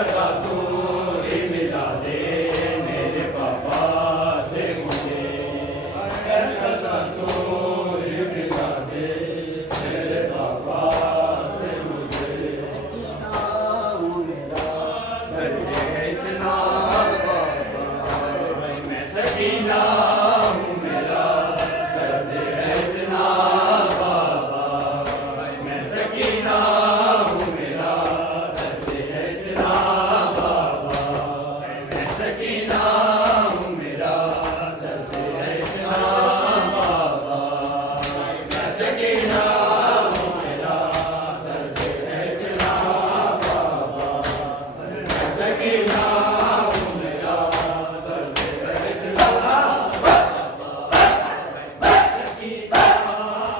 कसा तू ही मिला दे मेरे पापा से मुझे, अगर कसा तू ही मिला दे मेरे पापा से मुझे। सकीना हूँ मेरा दर्द है इतना बाबा, मैं सकीना हूँ मेरा दर्द है इतना बाबा, मैं सकीना हूँ मेरा दर्द है इतना बाबा, मैं सकीना हूँ मेरा दर्द है इतना बाबा, मैं सकीना हूँ मेरा दर्द है इतना बाबा, मैं सकीना हूँ मेरा दर्द है इतना बाबा, मैं सकीना हूँ मेरा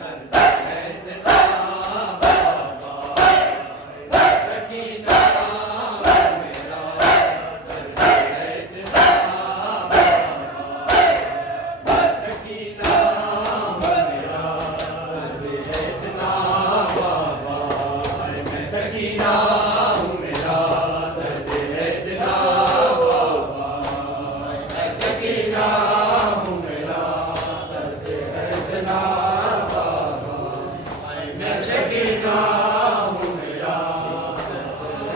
दर्द है इतना बाबा, मैं सकीना हूँ मेरा दर्द है इतना बाबा, मैं सकीना हूँ मेरा दर्द है इतना बाबा, मैं सकीना हूँ मेरा दर्द है इतना बाबा, मैं सकीना हूँ मेरा दर्द है इतना बाबा, मैं सकीना हूँ मेरा दर्द है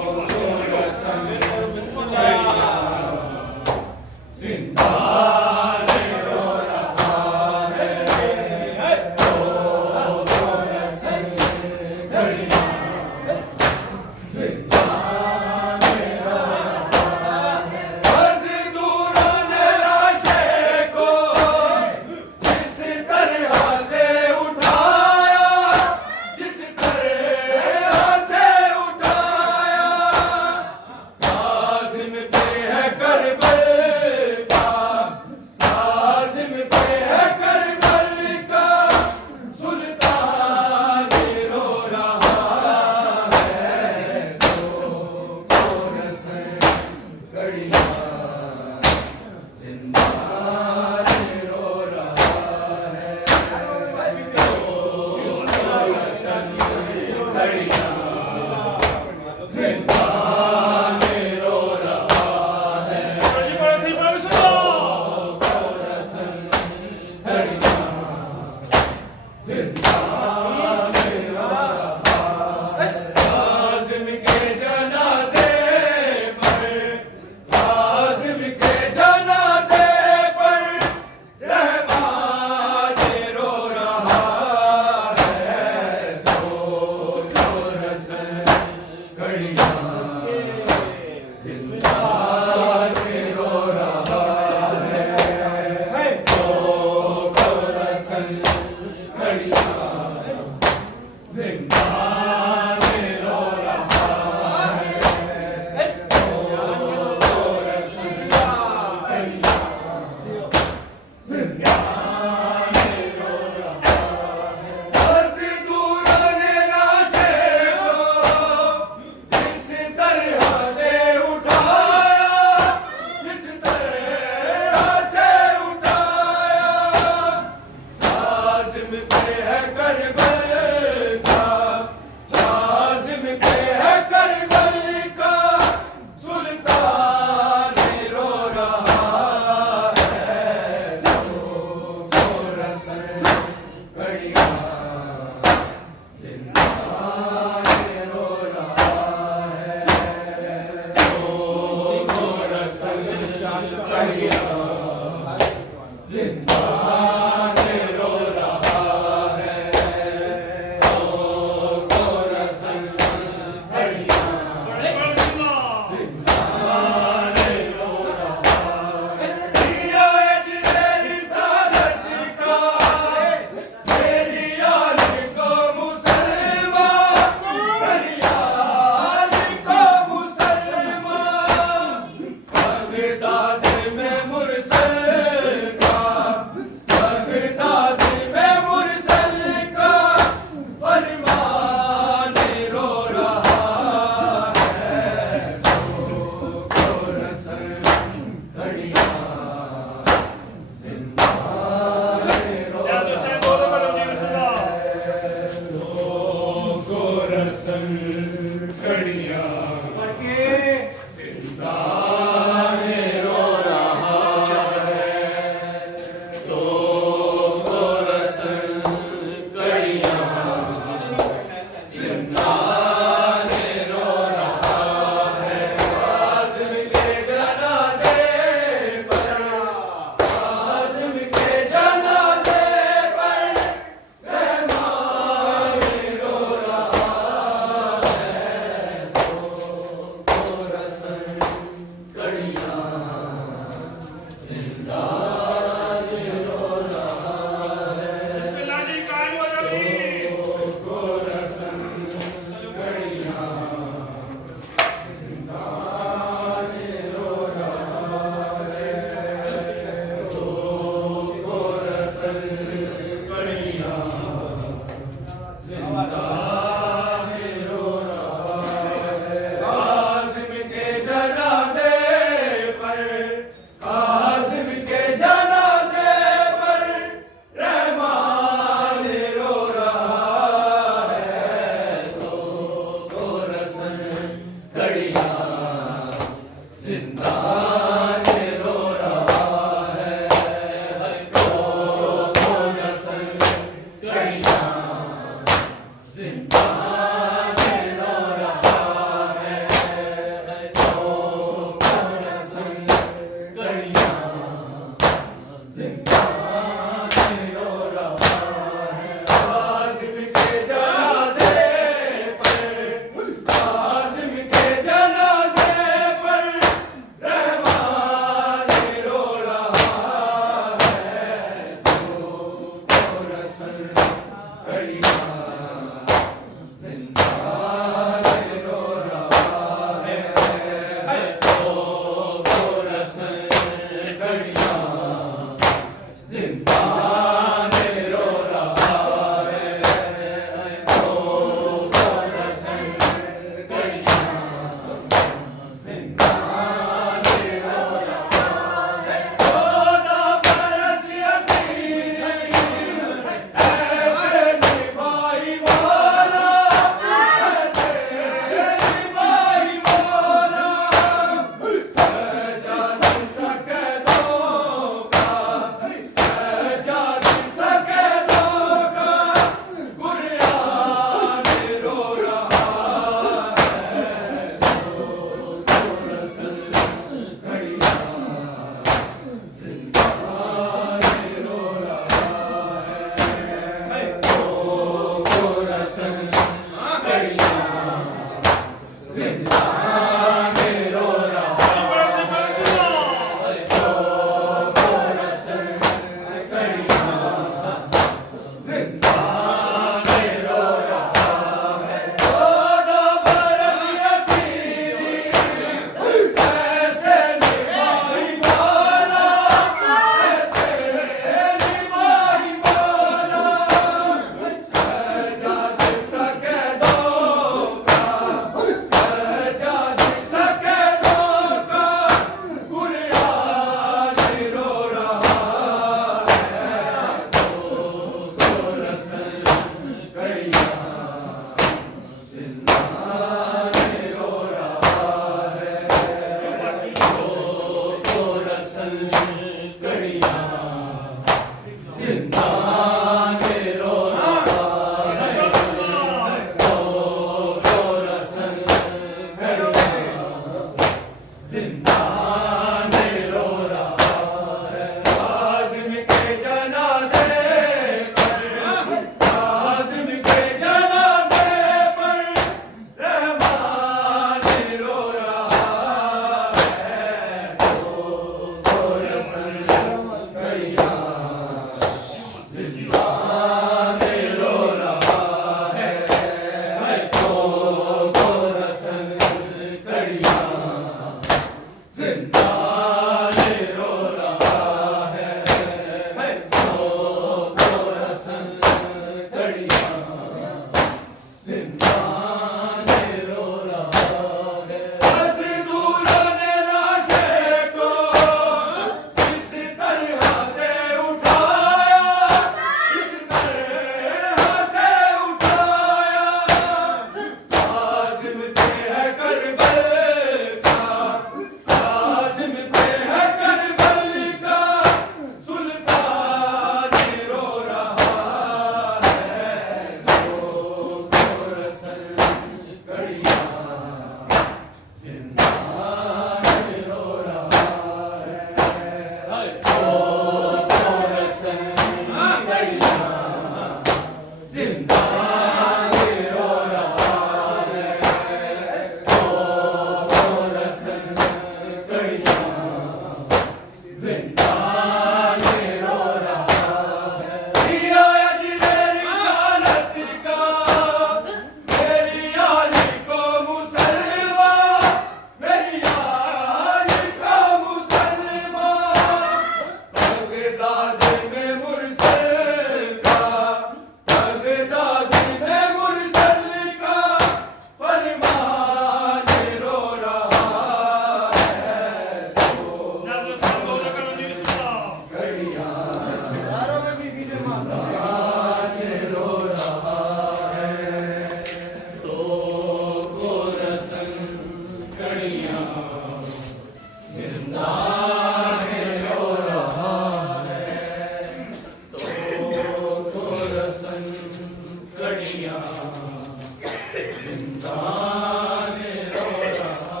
जिंदान रो रहा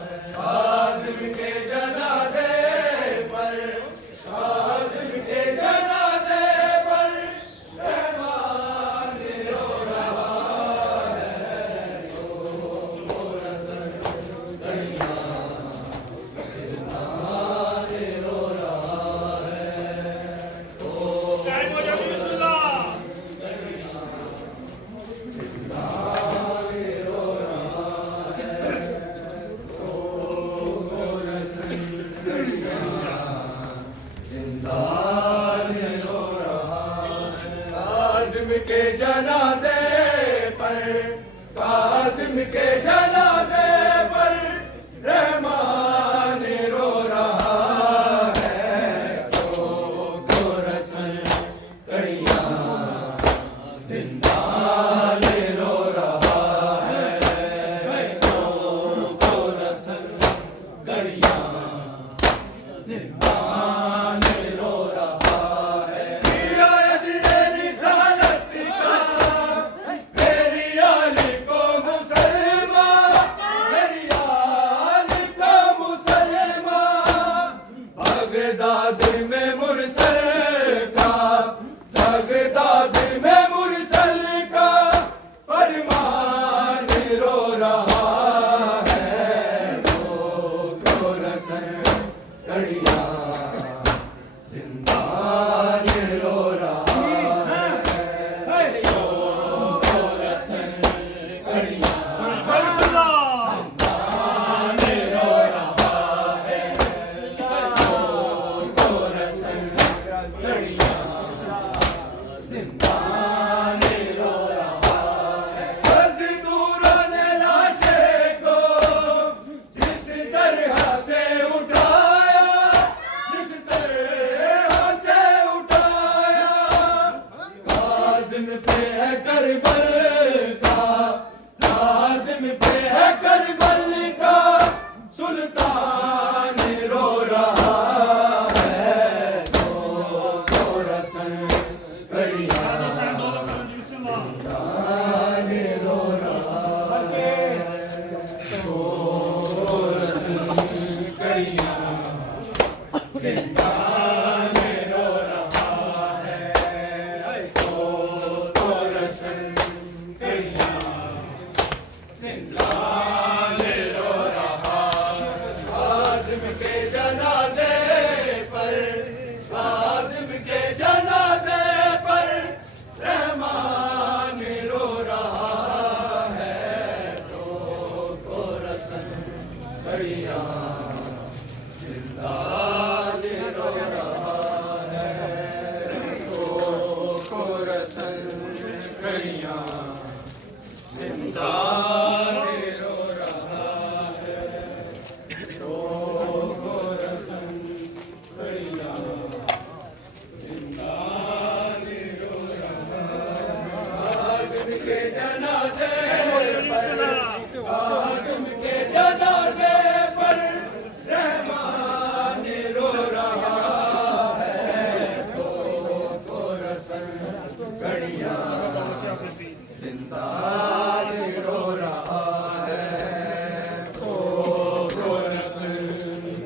है कासिम के जनाजे पर कासिम के जनाजे पर रहमान रो रहा है तो रसन कड़िया जिंदान रो रहा है तो कासिम के जनाजे पर कासिम के जनाजे पर रहमान रो रहा है तो रसन कड़िया जिंदान रो रहा है तो रसन कड़िया जिंदान रो रहा है रियायत रिसालत का मेरी आली को मुसलमान मेरी आली को मुसलमान बगदाद में मुरसल का बगदाद में मुरसल का फरमान रो रहा है तो रसन कड़िया जिंदान रो रहा है तो रसन कड़िया जिंदान रो रहा है तो रसन कड़िया जिंदान रो रहा है मजदूरों ने लाशे को जिस तरह से उठाया जिस तरह से उठाया काज़िम पे है करबल का काज़िम पे है करबल का सुल्तान रो रहा है तो रसन कड़िया जिंदान रो रहा है तो रसन कड़िया जिंदान रो रहा है तो रसन कड़िया जिंदान रो रहा है कासिम के जनाजे पर कासिम के जनाजे पर रहमान रो रहा है तो रसन कड़िया जिंदान रो रहा है तो रसन कड़िया जिंदान रो रहा है तो रसन कड़िया जिंदान रो रहा है कासिम के जनाजे पर कासिम के जनाजे पर रहमान रो रहा है तो रसन कड़िया जिंदान रो रहा है तो रसन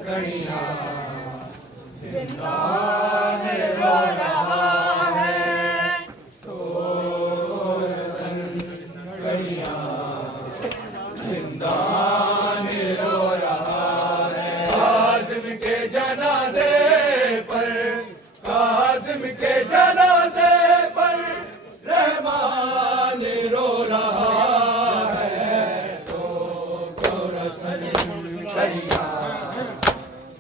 कड़िया जिंदान रो रहा है तो रसन कड़िया जिंदान रो रहा है कासिम के जनाजे पर कासिम के जनाजे पर रहमान रो रहा है तो रसन कड़िया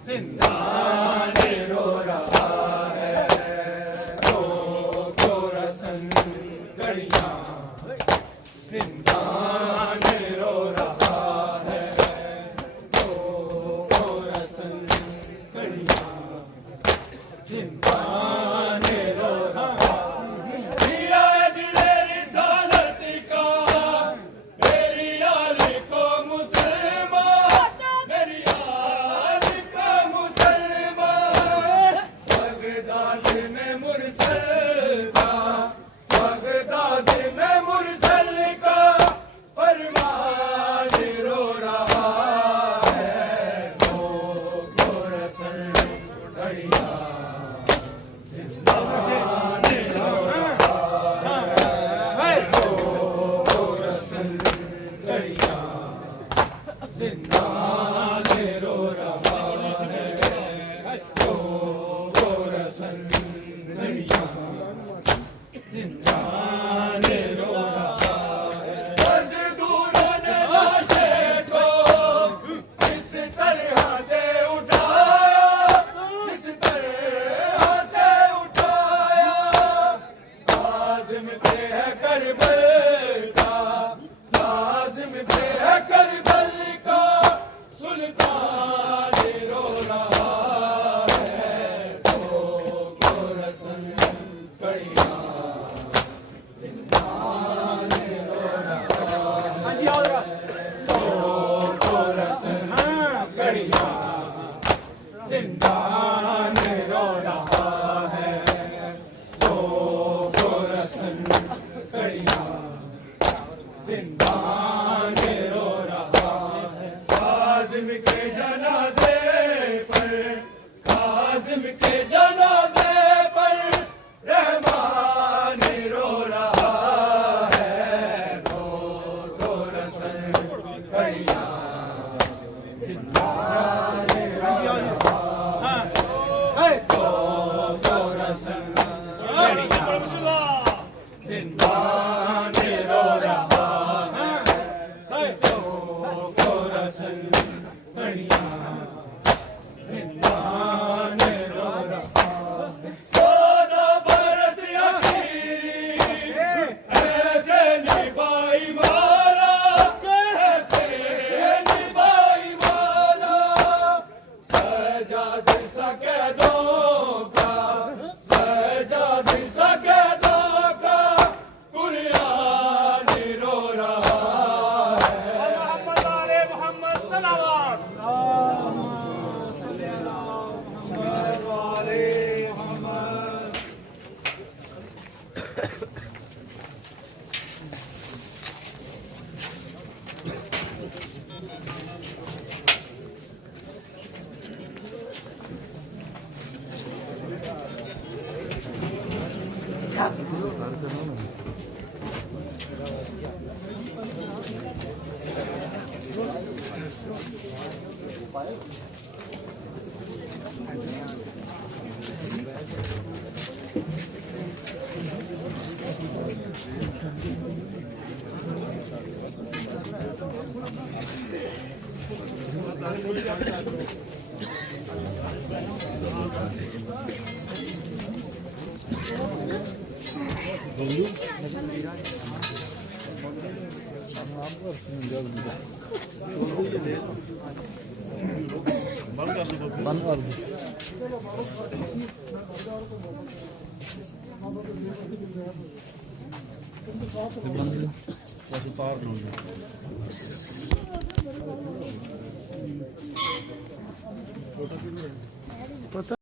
जिंदान रो रहा है तो रसन कड़िया जिंदान रो रहा जिंदान रो रहा है रो रसन नैया जिंदान रो रहा है मजदूरों ने लाशे को किस तरह से उठाया किस तरह से उठाया लाजिम पे है करबल का लाजिम पे है करबल का सुल्तान रो रहा है तो रसन कड़िया जिंदान रो रहा है तो रसन कड़िया जिंदान रो रहा है तो रसन कड़िया जिंदान रो रहा है काज़िम के जनाजे पर काज़िम के जनाजे पर रहमान रो रहा है तो रसन कड़िया जिंदान रो रहा है तो रसन कड़िया जिंदान रो रहा है तो रसन कड़िया जिंदान रो रहा है 14 बरस असीरी ऐसे निभाई माला ऐसे निभाई माला सजाद सकेदों का सजाद सकेदों का कुर्बान रो रहा है मोहम्मद सलावत बंद कर दो बस उतार दो